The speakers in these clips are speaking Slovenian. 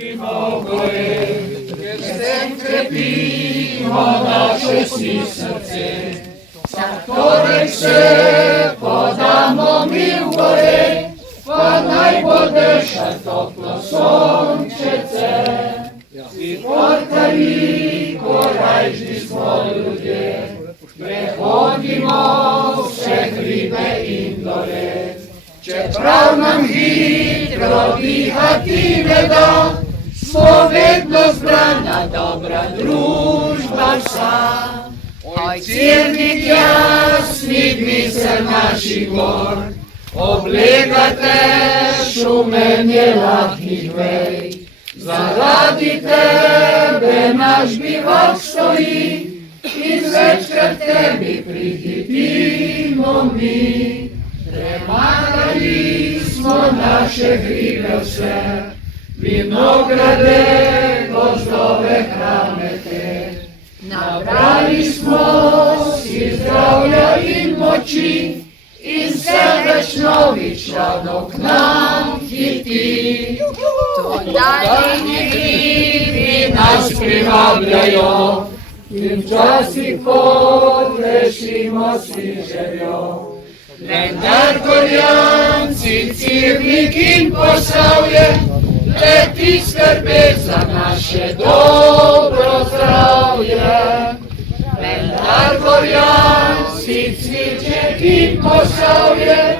Mimo góry, jestem krepimo nasze si srdce, za które się podamo mi w góry, Panaj podesza toplo słońce. I portali korajżni smo ludzie, prechodimo wszechlibę indole. Čeprav nam hitro dihati ne da, smo vedno zbrana dobra družba vsa. Oj, cirnik jasnih misel naših gor, oblegate šumenje lahkih vej. Zaradi tebe naš bivak stoji in večkrat tebi prihitimo mi. Premagali smo naše hribe vse, vinograde, gozdove, hrame te. Nabrali smo si zdravja in moči in se več novič rado k nam hiti. Totalni hribi nas privabljajo in včasih podrešimo si željo. Vendar Gorjanci, Cirnik in Posavje, leti skrbe za naše dobro zdravje. Vendar Gorjanci, Cirnik in Posavje,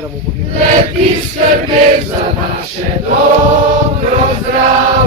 leti skrbe za naše dobro zdravje.